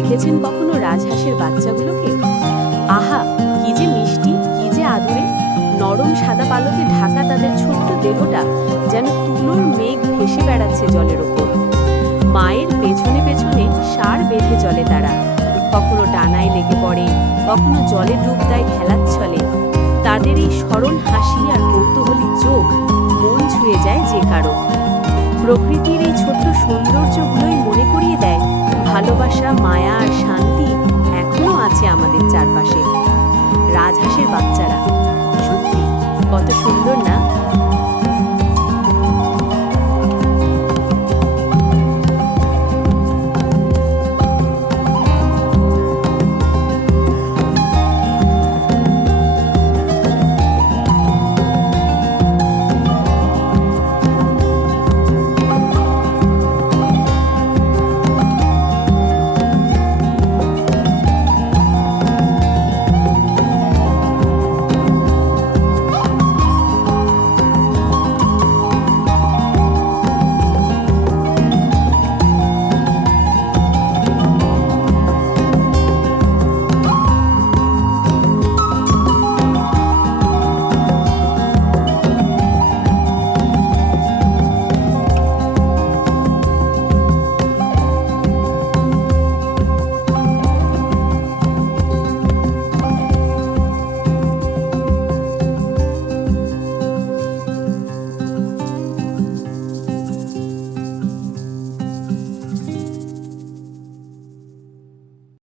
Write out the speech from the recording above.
দেখেছেন কখনো রাজহাঁসের বাচ্চাগুলোকে? আহা, কি যে মিষ্টি, কি যে আদুরে। নরম সাদা পালকে ঢাকা তাদের ছোট্ট দেহটা যেন তুলোর মেঘ ভেসে বেড়াচ্ছে জলের ওপর। মায়ের পেছনে পেছনে সার বেঁধে চলে তারা। কখনো ডানায় লেগে পড়ে, কখনো জলে ডুব দেয় খেলার ছলে। তাদের এই সরল হাসি আর কৌতূহলী চোখ মন ছুঁয়ে যায় যে কারও। প্রকৃতির এই ছোট্ট সৌন্দর্যগুলোই মনে করিয়ে দেয় ভালোবাসা মায়া আর শান্তি এখনও আছে আমাদের চারপাশে। রাজহাঁসের বাচ্চারা সত্যি কত সুন্দর না?